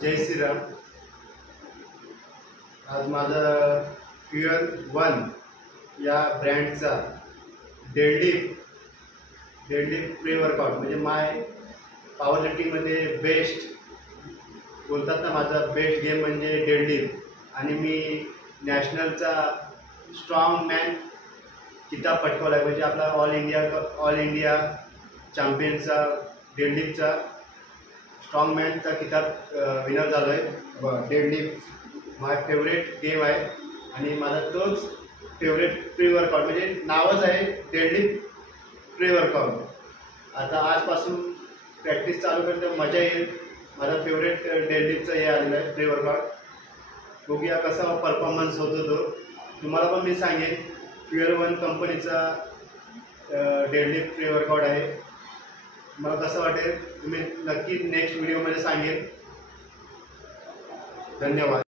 जय श्रीराम। आज माझा फ्युअल 1 या ब्रँडचा डेडलिफ्ट प्री वर्कआउट म्हणजे माय पॉवर लिफ्टिंगमध्ये बेस्ट बोलतात ना, माझा बेस्ट गेम म्हणजे डेडलिफ्ट आणि मी नॅशनलचा स्ट्रॉंग मॅन किताब पटकावला आहे। म्हणजे आपला ऑल इंडिया चॅम्पियनचा डेडलिफ्टचा स्ट्रॉंग मॅनचा किताब विनर झालो आहे। डेडलिफ्ट माय फेवरेट गेम आहे आणि माझा तोच फेवरेट प्री वर्कआउट म्हणजे नावच आहे डेडलिफ्ट प्री वर्कआउट। आता आजपासून प्रॅक्टिस चालू करते, मजा येईल। माझा फेवरेट डेडलिफ्टचा हे आलेला आहे प्री वर्कआउट। बघूया कसा परफॉर्मन्स होतो तो। तुम्हाला पण मी सांगेन फ्युअल 1 कंपनीचा डेडलिफ्ट प्री वर्कआउट आहे। मला कसं वाटेल तुम्ही नक्की नेक्स्ट व्हिडिओमध्ये सांगेन। धन्यवाद।